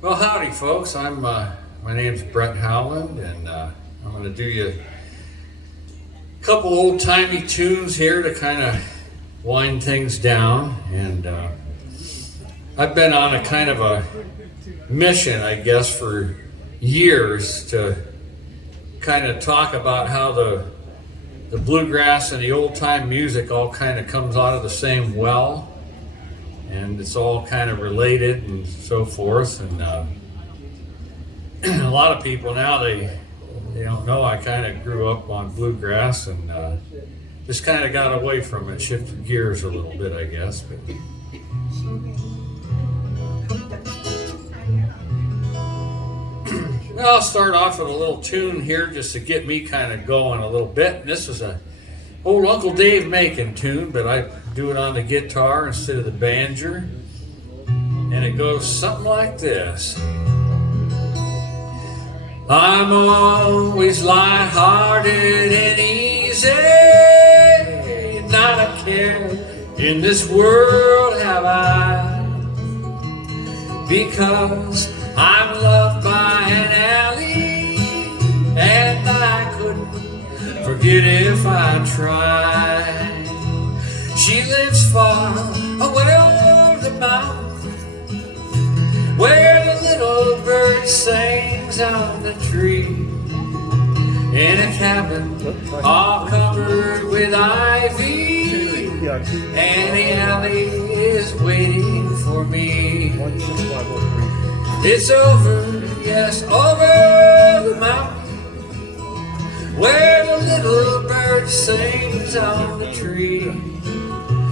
Well, howdy, folks. My name's Brett Howland, and I'm going to do you a couple old-timey tunes here to kind of wind things down. And I've been on a kind of a mission, I guess, for years to kind of talk about how the bluegrass and the old-time music all kind of comes out of the same well. And it's all kind of related and so forth. And a lot of people now, they don't know I kind of grew up on bluegrass and just kind of got away from it, shifted gears a little bit, I guess. But I'll start off with a little tune here just to get me kind of going a little bit. And this is a old Uncle Dave Macon tune, but I do it on the guitar instead of the banjo. And it goes something like this. I'm always light-hearted and easy, not a care in this world have I, because I'm loved by an alley, and I couldn't forget if I tried. She lives far away over the mountain, where the little bird sings on the tree, in a cabin all covered with ivy, and the alley is waiting for me. It's over, yes, over the mountain, where the little bird sings on the tree,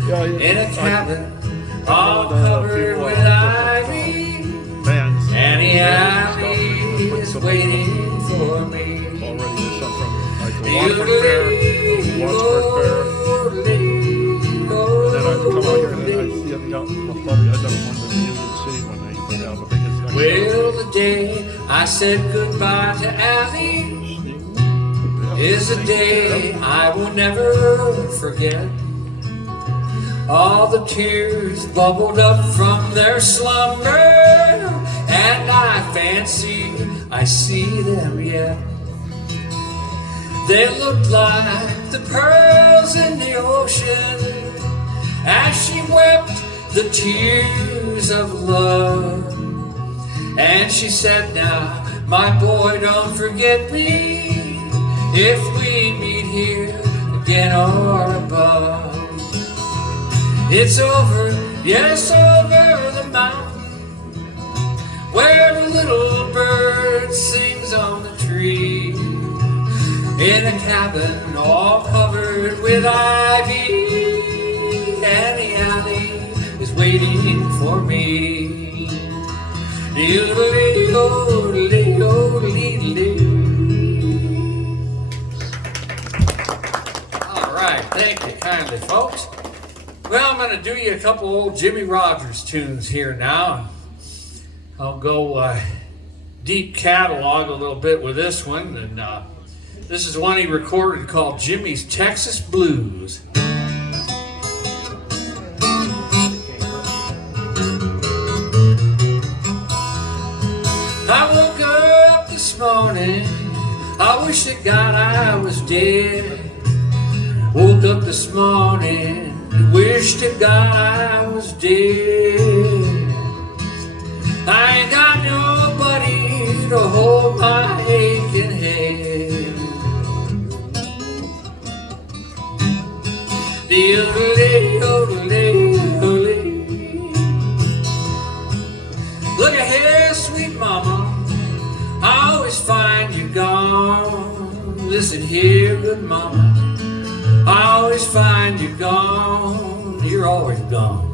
in a cabin all covered with ivy, and the alley is waiting for me. Well, the day I said goodbye to Allie is a day I will never forget. All the tears bubbled up from their slumber, and I fancy I see them yet. They look like the pearls in the ocean as she wept the tears of love. And she said, now, my boy, don't forget me if we meet here again or above. It's over, yes, over the mountain, where the little bird sings on the tree, in a cabin all covered with ivy, and the alley is waiting for me. All right, thank you kindly, folks. Well, I'm going to do you a couple old Jimmy Rogers tunes here now. I'll go deep catalog a little bit with this one, and this is one he recorded called Jimmy's Texas Blues. I woke up this morning, I wish to God I was dead. Woke up this morning, wish to God I was dead. I ain't got nobody to hold my aching head. Look ahead, sweet mama, I always find you gone. Listen here, good mama, I always find you gone. You're always gone.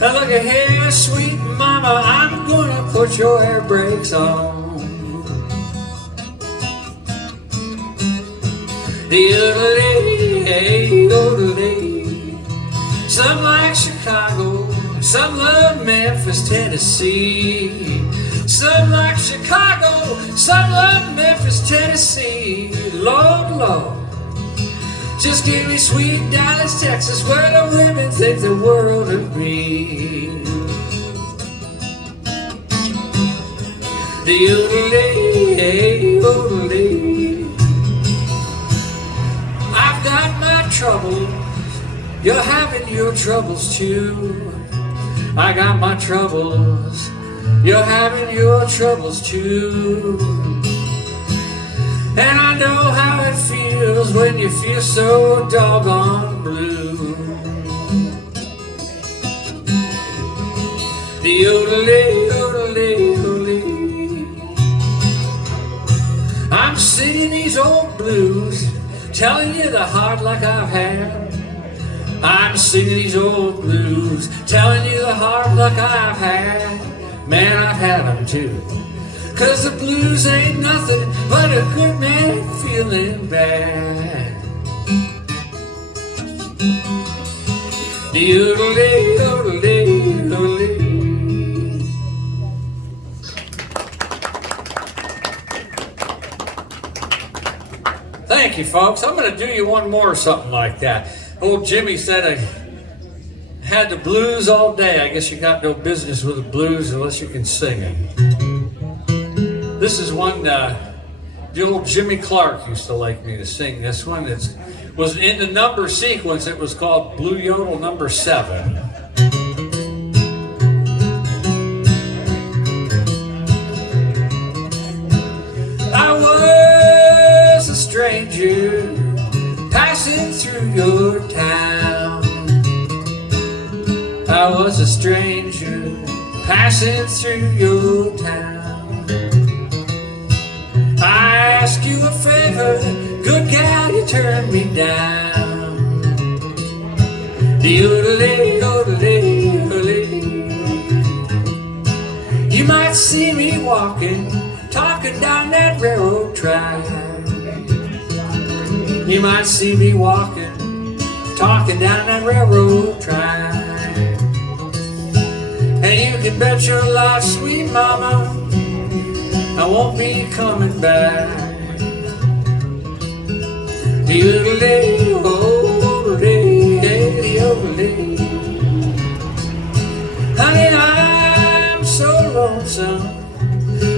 Now look ahead, sweet mama, I'm gonna put your air brakes on. Some like Chicago, some love Memphis, Tennessee. Some like Chicago, some love Memphis, Tennessee. Lord, Lord, just give me sweet Dallas, Texas, where the women think the world of me. I've got my trouble, you're having your troubles too. I got my troubles, you're having your troubles too. And I know how it feels when you feel so doggone blue. I'm singing these old blues, telling you the hard luck I've had. I'm singing these old blues, telling you the hard luck I've had. Man, I've had them too. 'Cause the blues ain't nothing but a good man feeling bad. Thank you, folks. I'm going to do you one more or something like that. Old Jimmy said I had the blues all day. I guess you got no business with the blues unless you can sing it. This is one the old Jimmy Clark used to like me to sing. This one was in the number sequence. It was called Blue Yodel number 7. I was a stranger passing through your town. I was a stranger passing through your town. I asked you a favor, good gal, you turned me down. You might see me walking, talking down that railroad track. You might see me walking, talking down that railroad track. And you can bet your life, sweet mama, I won't be coming back. Honey, I'm so lonesome,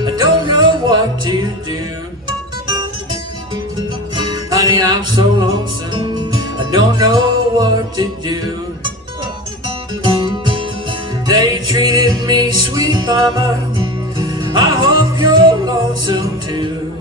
I don't know what to do. Honey, I'm so lonesome, I don't know what to do. They treated me, sweet mama, I hope you're lonesome too.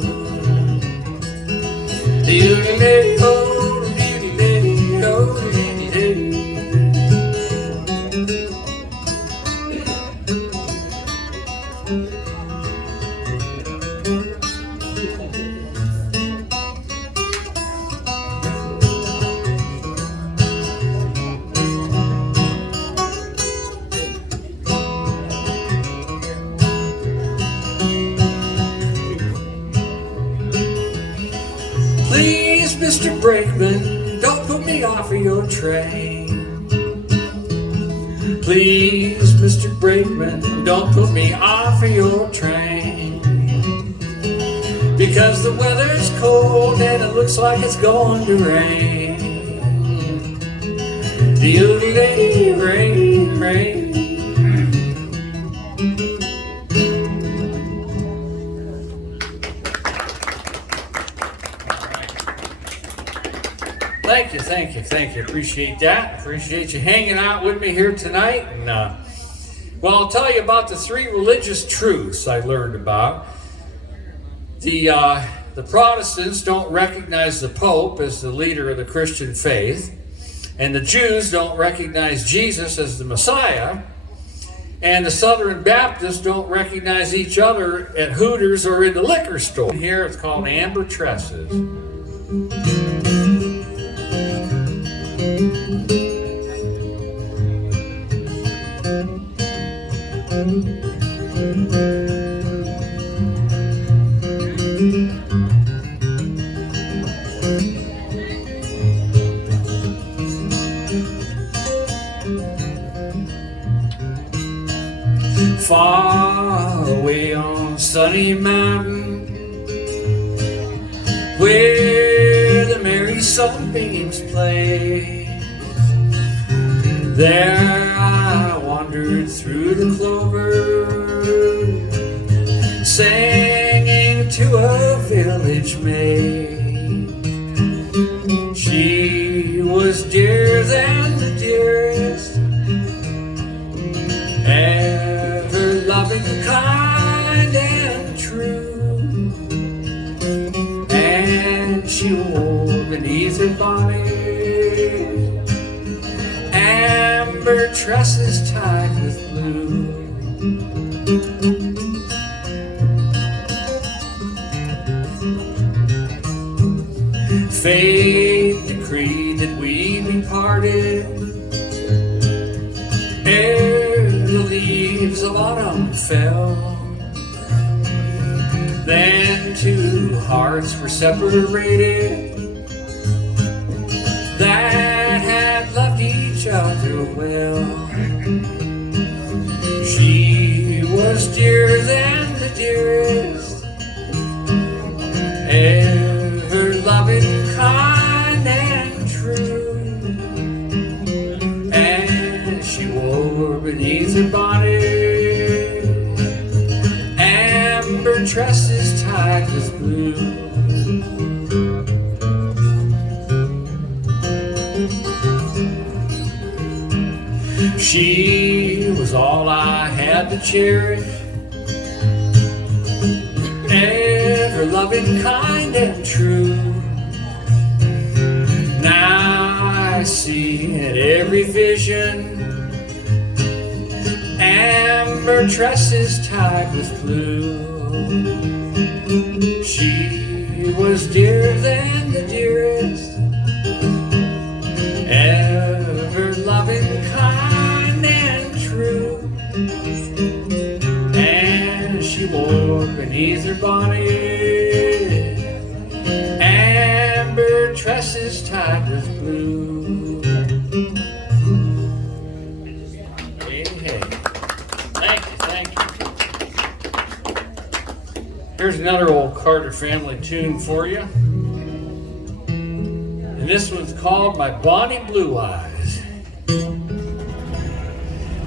Please, Mr. Brakeman, don't put me off of your train. Please, Mr. Brakeman, don't put me off of your train. Because the weather's cold and it looks like it's going to rain. Rain, rain. Thank you. Appreciate that. Appreciate you hanging out with me here tonight. And well, I'll tell you about the 3 religious truths I learned about. The Protestants don't recognize the Pope as the leader of the Christian faith, and the Jews don't recognize Jesus as the Messiah, and the Southern Baptists don't recognize each other at Hooters or in the liquor store. Here it's called Amber Tresses. Far away on Sunny Mountain, where the merry sunbeams play, there I wandered through the clover, singing to a village maid. She was dearer than the dearest, ever loving, kind and true. And she wore beneath her bonnet amber tresses tied with blue. Fate decreed that we be parted ere the leaves of autumn fell. Then two hearts were separated that had loved each other well. She was dearer than the dearest, ever loving, kind and true. And she wore beneath her bonnet amber tresses tied with blue. She was all I had to cherish, ever loving, kind and true. Now I see in every vision amber tresses tied with blue. She was dearer than the dearest, ever loving, kind and true. And she wore beneath her bonnet amber tresses tied with blue. Hey, hey. Thank you. Here's another old Carter family tune for you. And this one's called My Bonnie Blue Eyes.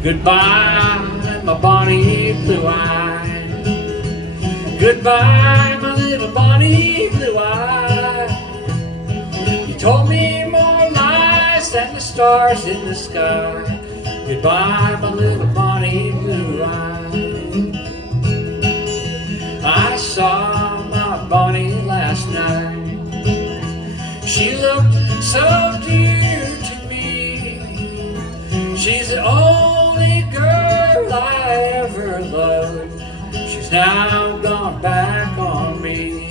Goodbye, my Bonnie Blue Eyes. Goodbye, my little Bonnie Blue Eyes. You told me more lies than the stars in the sky. Goodbye, my little Bonnie Blue Eyes. I saw my Bonnie last night. She looked so dear to me. She's the only girl I ever loved. She's now gone back on me.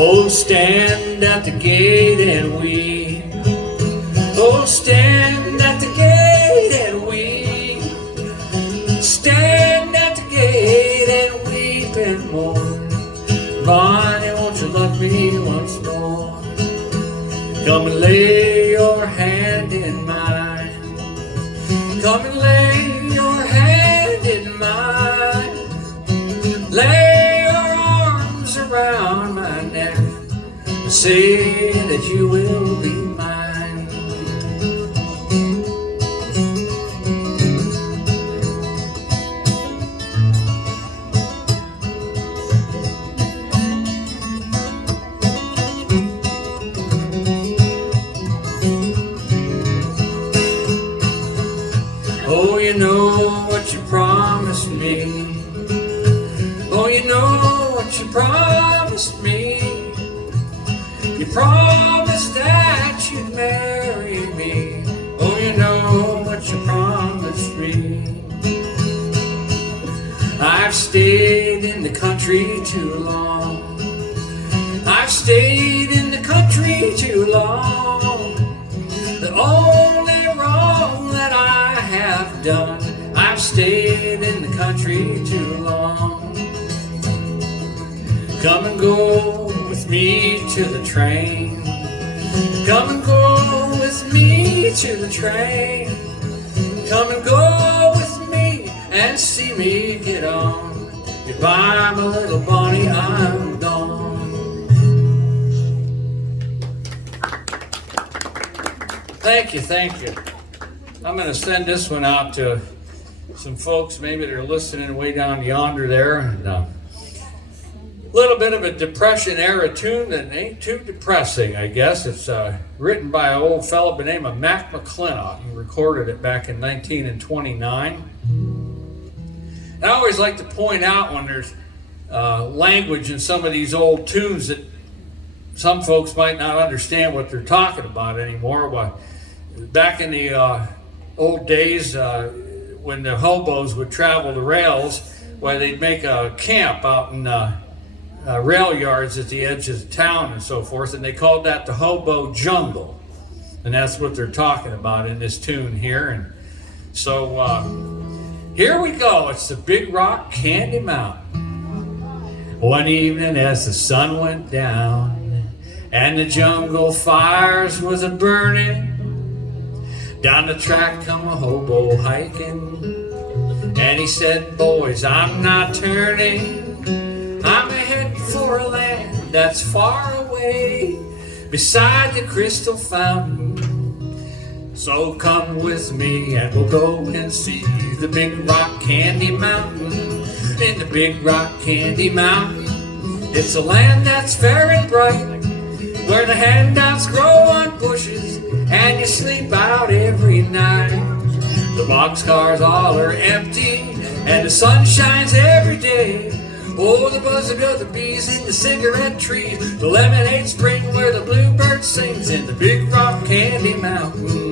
Oh, stand at the gate and weep. Oh, stand at the gate and weep. Stand at the gate and weep and mourn. Bonnie, won't you love me once more? Come and lay your hand in mine. Come and lay your hand in mine. Lay your arms around my neck. Say that you will be mine. Oh, you know what you promised me. Oh, you know what you promised me. You promised that you'd marry me. Oh, you know what you promised me. I've stayed in the country too long. I've stayed in the country too long. The only wrong that I have done, I've stayed in the country too long. Come and go with me to the train. Come and go with me to the train. Come and go with me and see me get on. Goodbye, my little Bonnie, I'm gone. Thank you, thank you. I'm going to send this one out to some folks, maybe they're listening way down yonder there. And a little bit of a Depression era tune that ain't too depressing, I guess. It's written by an old fellow by the name of Mac McClintock. He recorded it back in 1929. And I always like to point out when there's language in some of these old tunes that some folks might not understand what they're talking about anymore. But back in the old days, when the hobos would travel the rails, where they'd make a camp out in rail yards at the edge of the town and so forth, and they called that the hobo jungle. And that's what they're talking about in this tune here. And so here we go. It's the Big Rock Candy Mountain. One evening as the sun went down and the jungle fires was a burning, down the track come a hobo hiking, and he said, boys, I'm not turning. I'm heading for a land that's far away, beside the crystal fountain. So come with me and we'll go and see the Big Rock Candy Mountain. In the Big Rock Candy Mountain, it's a land that's fair and bright, where the handouts grow on bushes and you sleep out every night. The boxcars all are empty and the sun shines every day. Oh, the buzzing of the bees in the cigarette trees, the lemonade spring where the bluebird sings. In the Big Rock Candy Mountain,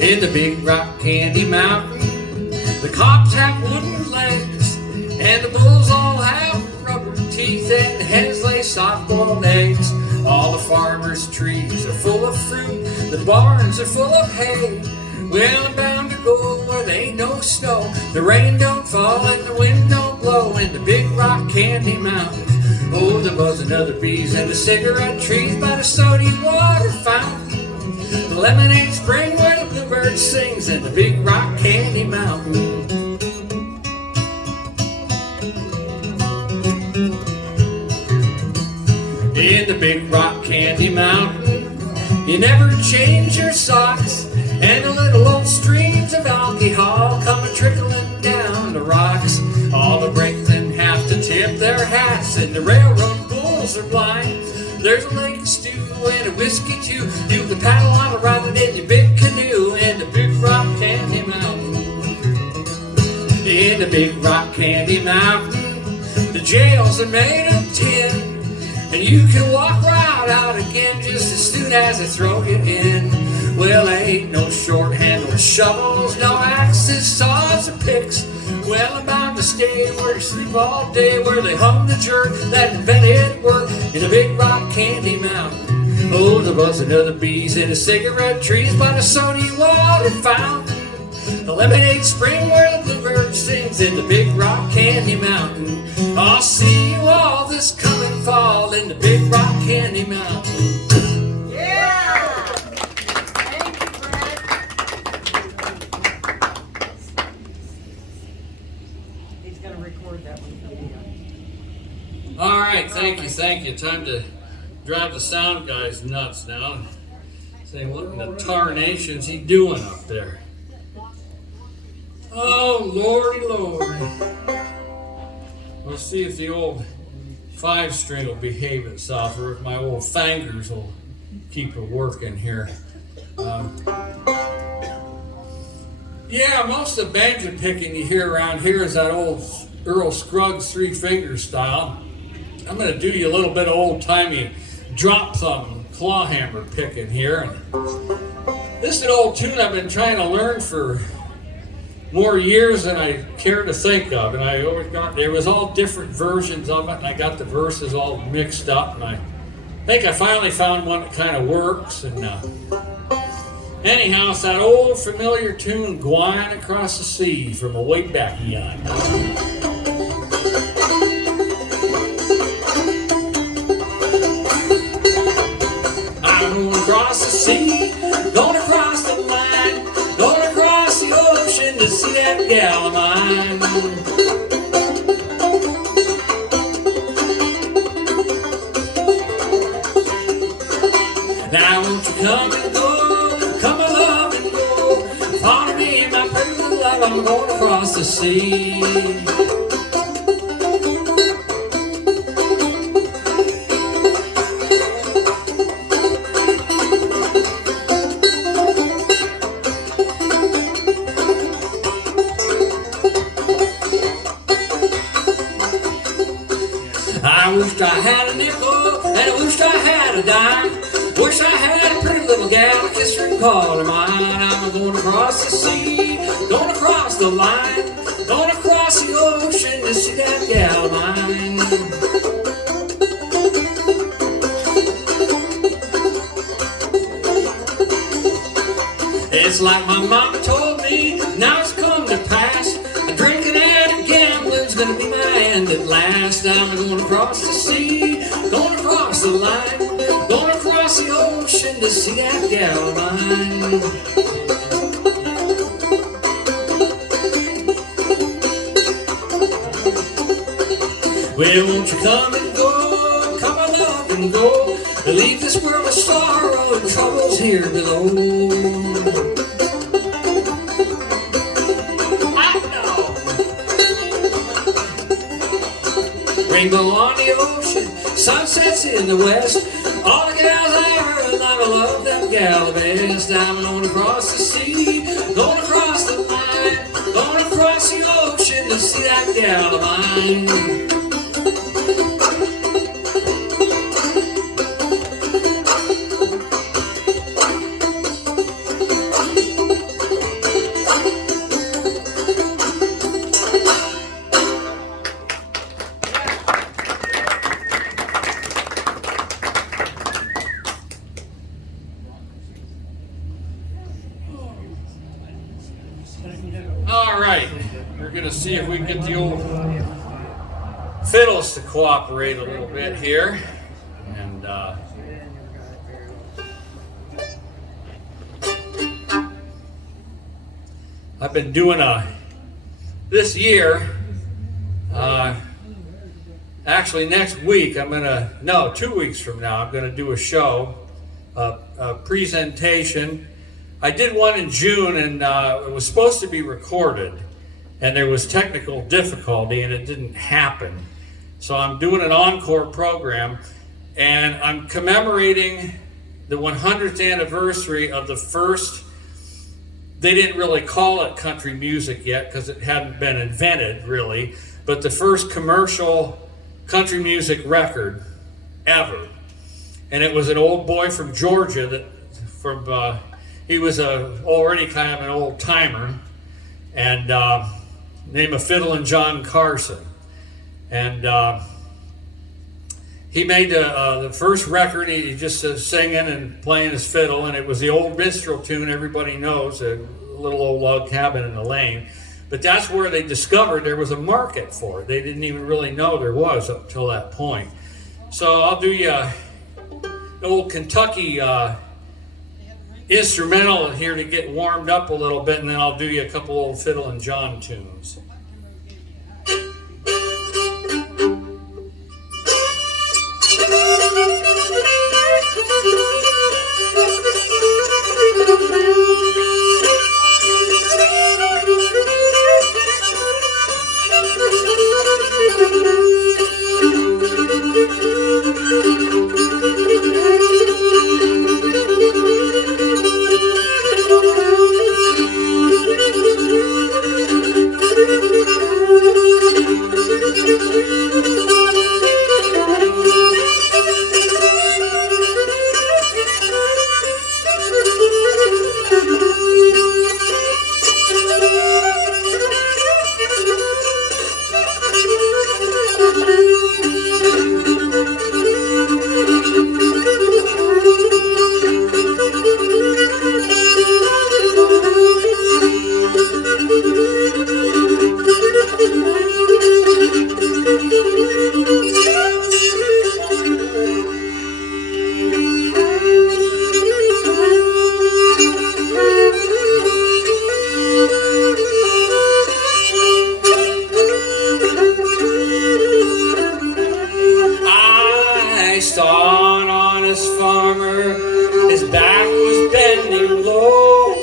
in the Big Rock Candy Mountain, the cops have wooden legs and the bulls all have rubber teeth, and the hens lay soft-boiled eggs. All the farmers' trees are full of fruit, the barns are full of hay. Well, I'm bound to go where there ain't no snow, the rain don't fall and the wind don't blow. In the Big Rock Candy Mountain, oh, the buzzing of the bees and the cigarette trees by the sody water fountain, the lemonade spring where the bluebird sings. In the Big Rock Candy Mountain. In the Big Rock Candy Mountain, you never change your socks, and the little old streams of alcohol come a-trickling down the rocks. All the brakemen have to tip their hats, and the railroad bulls are blind. There's a lake stew and a whiskey too. You can paddle on a ride in your big canoe. In the Big Rock Candy Mountain, in the Big Rock Candy Mountain, the jails are made of tin, and you can walk right out again just as soon as they throw you in. Well, there ain't no short-handled shovels, no axes, saws, or picks. Well, I'm bound to stay where you sleep all day, where they hung the jerk that invented work. In the Big Rock Candy Mountain, oh, the buzzing of the bees in the cigarette trees by the sody water fountain, the lemonade spring where the bluebird sings. In the Big Rock Candy Mountain, I'll see you all this coming fall. In the Big Rock Candy Mountain. Yeah! Thank you, Brad. He's going to record that one for you. All right, thank you. Time to drive the sound guys nuts now. Saying, what in the tarnation's he doing up there? Oh, Lordy, Lord. We'll see if the old 5-string will behave itself, or if my old fingers will keep it working here. Yeah, most of the banjo picking you hear around here is that old Earl Scruggs 3-finger style. I'm going to do you a little bit of old-timey drop thumb claw hammer picking here. This is an old tune I've been trying to learn for more years than I care to think of, and I always got, there was all different versions of it, and I got the verses all mixed up, and I think I finally found one that kind of works. And anyhow, it's that old familiar tune, Gwine Across the Sea, from a way back yonder. I'm going across the sea, going across the line, going across the ocean to see that gal won't you come and go? Come my love and go. Follow me, my pretty little love, I'm going across the sea. I wished I had a nickel, and I wished I had a dime. Wish I had a pretty little gal, I kiss her and call her mine. I'm going across the sea, going across the line, going across the ocean to see that gal of mine. It's like my mama told me, now it's come to pass. A drinking and a gambling's gonna be my end at last. I'm going across the sea, going across the line, going across the ocean to see that gal of mine. Well, won't you come and go, come on up and go, leave this world of sorrow and troubles here below. Rainbow on the ocean, sunsets in the west. All the gals I heard, I love them gal the best. I'm going across the sea, going across the line, going across the ocean to see that gal of mine. All right, we're going to see if we can get the old fiddles to cooperate a little bit here. And I've been doing this year, actually next week, 2 weeks from now, I'm going to do a show, a presentation. I did one in June, and it was supposed to be recorded, and there was technical difficulty, and it didn't happen. So I'm doing an encore program, and I'm commemorating the 100th anniversary of the first, they didn't really call it country music yet because it hadn't been invented, really, but the first commercial country music record ever. And it was an old boy from Georgia he was already kind of an old timer, and named of Fiddlin' John Carson. And he made the first record. He just singing and playing his fiddle, and it was the old minstrel tune everybody knows, a little old log cabin in the lane. But that's where they discovered there was a market for it. They didn't even really know there was up till that point. So I'll do you an old Kentucky instrumental here to get warmed up a little bit, and then I'll do you a couple old Fiddlin' John tunes. His back was bending low,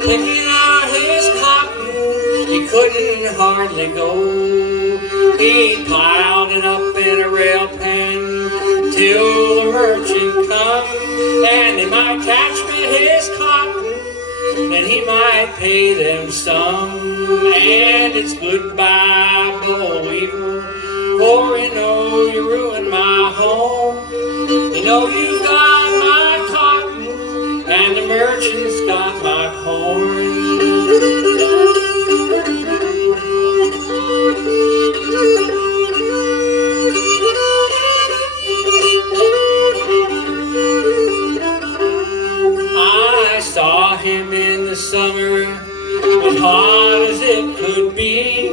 picking out his cotton. He couldn't hardly go. He piled it up in a rail pen till the merchant come, and they might catch me his cotton, then he might pay them some. And it's goodbye, boll weevil, for you know you ruined my home. You know you got my cotton, and the merchant's got my corn. I saw him in the summer, as hot as it could be,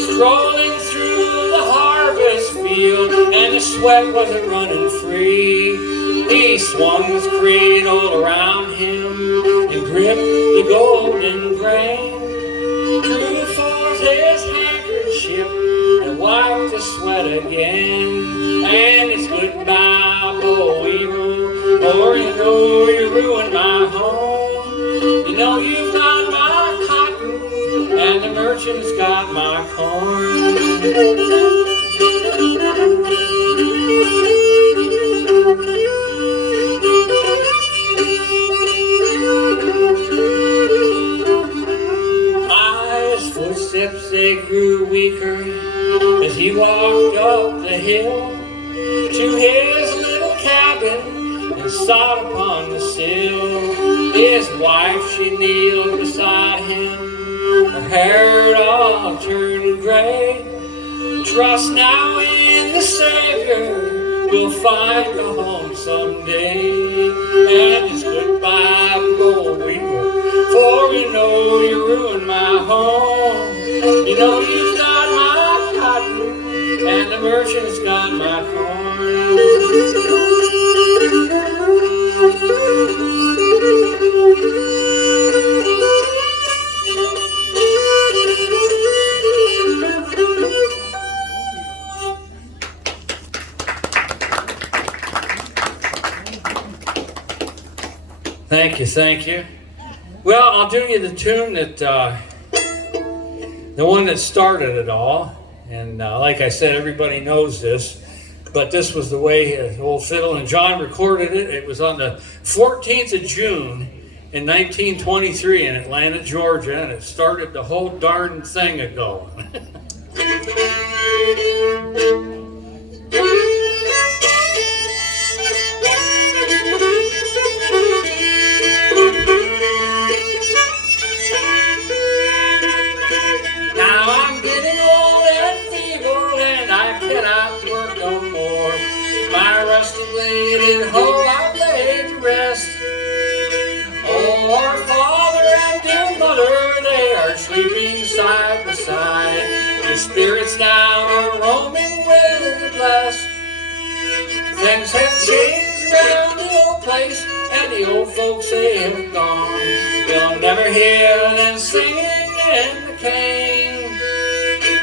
strolling through the harvest field, and the sweat wasn't running free. He swung his cradle around him and gripped the golden grain, drew forth his handkerchief and wiped the sweat again. And it's goodbye, boll weevil, for you know you ruined my home. You know you've got my cotton, and the merchant's got my corn. His footsteps, they grew weaker as he walked up the hill to his little cabin and sat upon the sill. His wife, she kneeled beside him, her hair all turned gray. Trust now in the Savior, we'll find a home someday. And it's goodbye, boll weevil, for you know you ruined my home. You know you've got my cotton, and the merchant's got my corn. Thank you, thank you. Well, I'll do you the tune that, the one that started it all. And like I said, everybody knows this. But this was the way old fiddle and John recorded it. It was on the 14th of June in 1923 in Atlanta, Georgia. And it started the whole darn thing ago. Bladed hoe I've laid to rest. Oh, our father and dear mother, they are sleeping side by side. The spirits now are roaming with the blessed. Things have changed around the old place, and the old folks they have gone. You'll never hear them singing in the cane.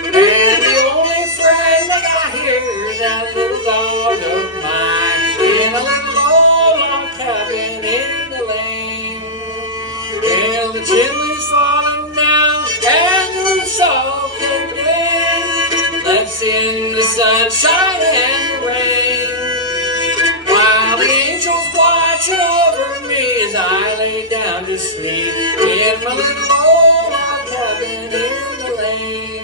And the only friend that I hear is that little dog of mine in a little old log cabin in the lane. Well, the chimney's falling down and the roof's all caved in. Let's in the sunshine and the rain, while the angels watching over me as I lay down to sleep in my little old log cabin in the lane.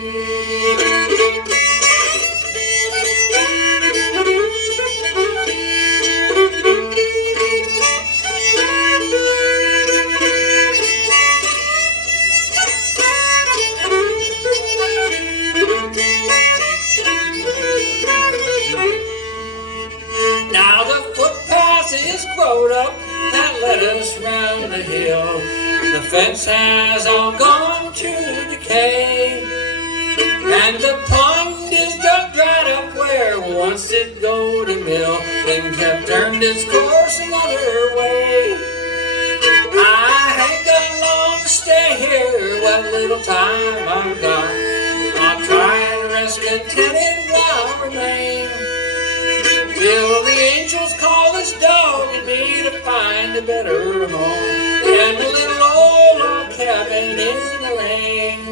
Now the footpath is grown up that led us round the hill. The fence has all gone to decay, and the pond is dug dried up where once it go to mill. Things have turned its course another way. I ain't got long to stay here, what little time I've got, I'll try and rest contented while I remain, till the angels call this dog and me to find find a better home than the little old log cabin in the lane.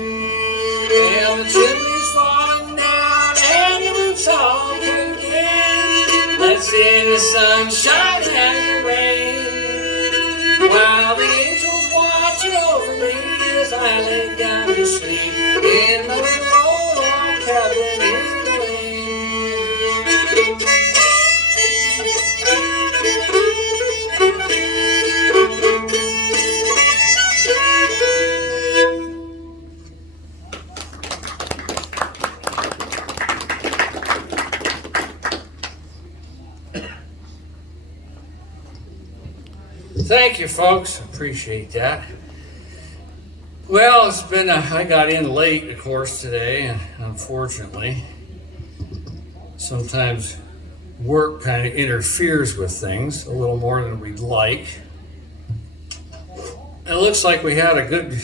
Well, the chimney's falling down and the roof's all caved in. Let's see the sunshine and the rain, while the angels watching over me as I lay down to sleep in the little old log cabin in the lane. Thank you, folks. Appreciate that. Well, it's been I got in late, of course, today, and unfortunately, sometimes work kind of interferes with things a little more than we'd like. It looks like we had a good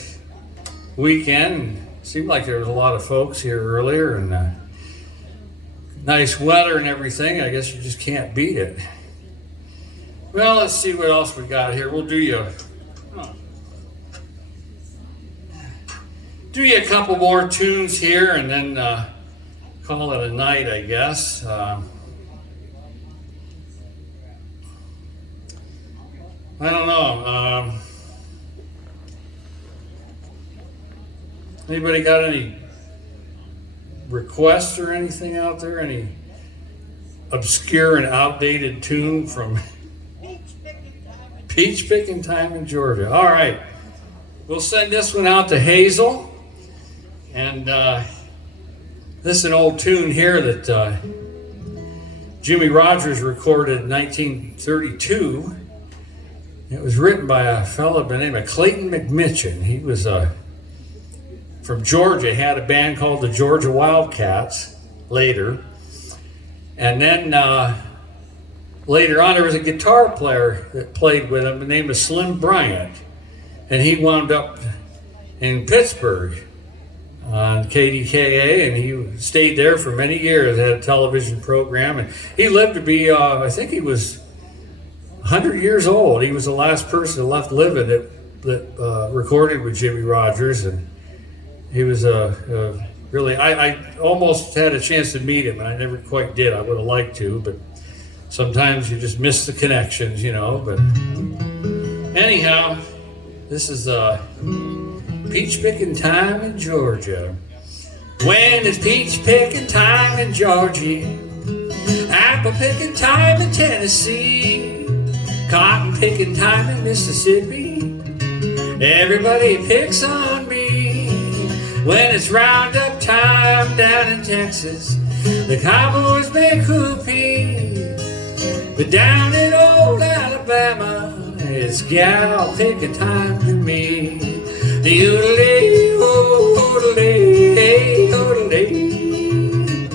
weekend. Seemed like there was a lot of folks here earlier, and nice weather and everything. I guess you just can't beat it. Well, let's see what else we got here. We'll do you a couple more tunes here, and then call it a night, I guess. I don't know. Anybody got any requests or anything out there? Any obscure and outdated tune from Peach Picking Time in Georgia? All right. We'll send this one out to Hazel. And this is an old tune here that Jimmy Rogers recorded in 1932. It was written by a fellow by the name of Clayton McMitchin. He was from Georgia, had a band called the Georgia Wildcats later. And then later on, there was a guitar player that played with him, the name of Slim Bryant. And he wound up in Pittsburgh on KDKA, and he stayed there for many years, had a television program, and he lived to be, I think he was 100 years old. He was the last person left living that recorded with Jimmy Rogers, and he was really, I almost had a chance to meet him, and I never quite did. I would have liked to, but sometimes you just miss the connections, you know. But anyhow, this is peach picking time in Georgia. When it's peach picking time in Georgia, apple picking time in Tennessee, cotton picking time in Mississippi, everybody picks on me. When it's roundup time down in Texas, the cowboys make whoopee. But down in old Alabama, it's gal picking time to me. Doodle-dee, oh-doodle-dee, oh-doodle-dee.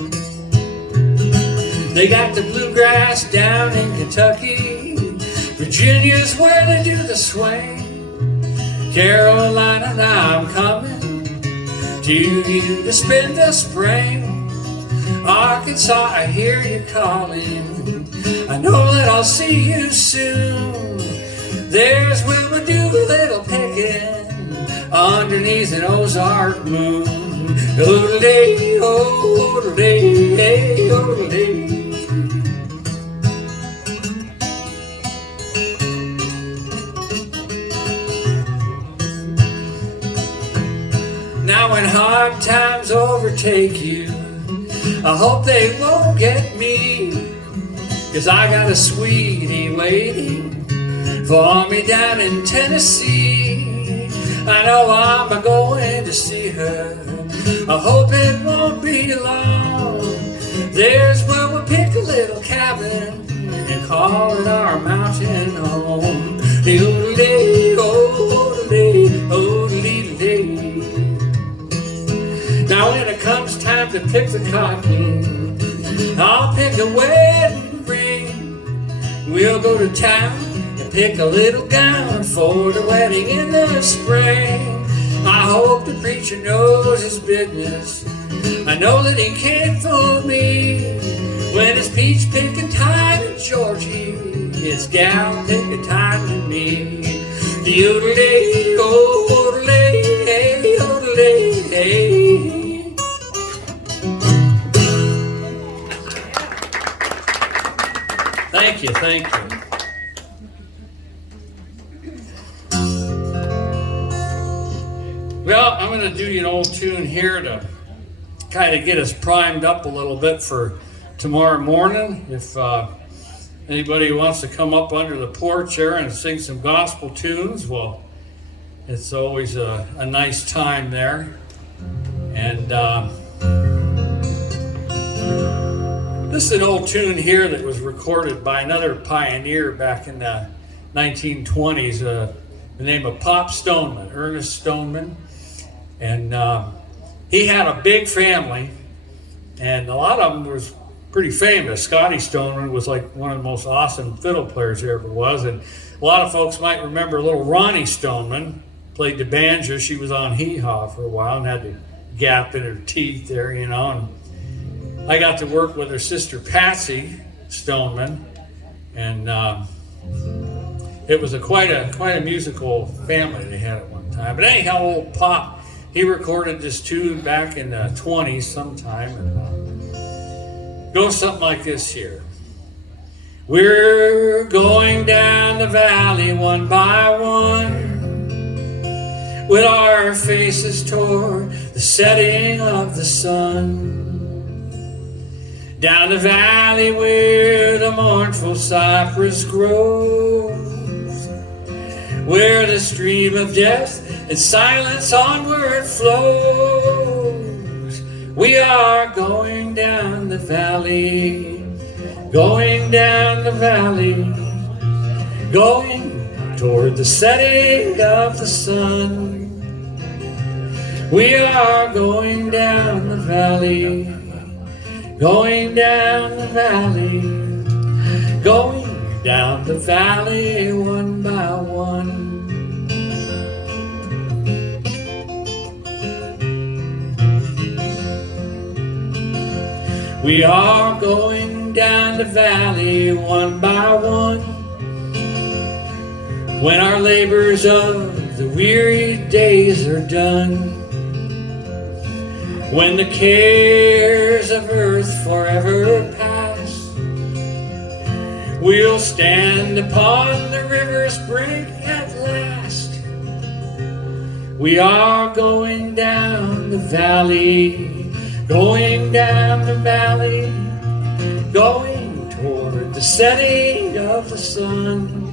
They got the Bluegrass down in Kentucky. Virginia's where they do the swing. Carolina, now I'm coming to you to spend the spring. Arkansas, I hear you calling. I know that I'll see you soon. There's where we do a little picking underneath an Ozark moon. Oodle-dee, oh, oodle-dee, oodle-dee. Now when hard times overtake you, I hope they won't get me, 'cause I got a sweetie waiting for me down in Tennessee. I know I'm going to see her, I hope it won't be long. There's where we'll pick a little cabin and call it our mountain home. Oodle-dee, oh-doodle-dee, oh-doodle-dee. Now when it comes time to pick the cotton, I'll pick a wedding ring. We'll go to town and pick a little gown for the wedding in the spring. I hope the preacher knows his business. I know that he can't fool me. When it's peach picking time in Georgia, kids, gal, take a time to me. Yodelay, yodelay, yodelay. Thank you, thank you. Well, I'm going to do you an old tune here to kind of get us primed up a little bit for tomorrow morning. If anybody wants to come up under the porch there and sing some gospel tunes, well, it's always a nice time there. And this is an old tune here that was recorded by another pioneer back in the 1920s, the name of Pop Stoneman, Ernest Stoneman. And he had a big family, and a lot of them was pretty famous. Scotty Stoneman was like one of the most awesome fiddle players there ever was. And a lot of folks might remember little Ronnie Stoneman, played the banjo. She was on hee-haw for a while and had the gap in her teeth there, you know. And I got to work with her sister Patsy Stoneman, and it was quite a musical family they had at one time. But anyhow, old Pop, he recorded this tune back in the 20s sometime, and goes something like this here. We're going down the valley one by one, with our faces toward the setting of the sun. Down the valley where the mournful cypress grows, where the stream of death and silence onward flows. We are going down the valley, going down the valley, going toward the setting of the sun. We are going down the valley, going down the valley, going down the valley one by one. We are going down the valley one by one, when our labors of the weary days are done, when the cares of earth forever pass, we'll stand upon the river's brink at last. We are going down the valley, going down the valley, going toward the setting of the sun.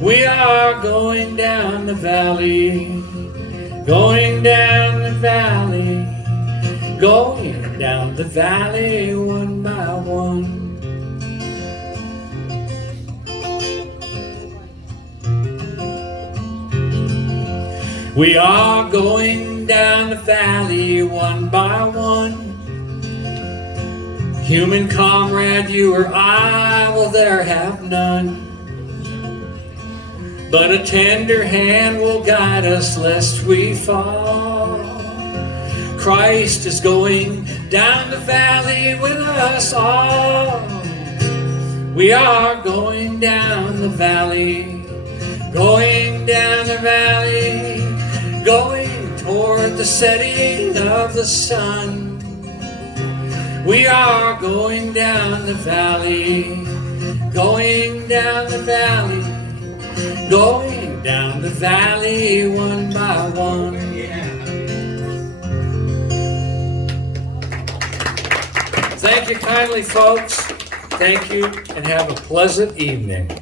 We are going down the valley, going down the valley, going down the valley one by one. We are going down the valley one by one. Human comrade, you or I will there have none, but a tender hand will guide us lest we fall. Christ is going down the valley with us all. We are going down the valley, going down the valley, going toward the setting of the sun. We are going down the valley, going down the valley, going down the valley one by one. Thank you kindly, folks. Thank you, and have a pleasant evening.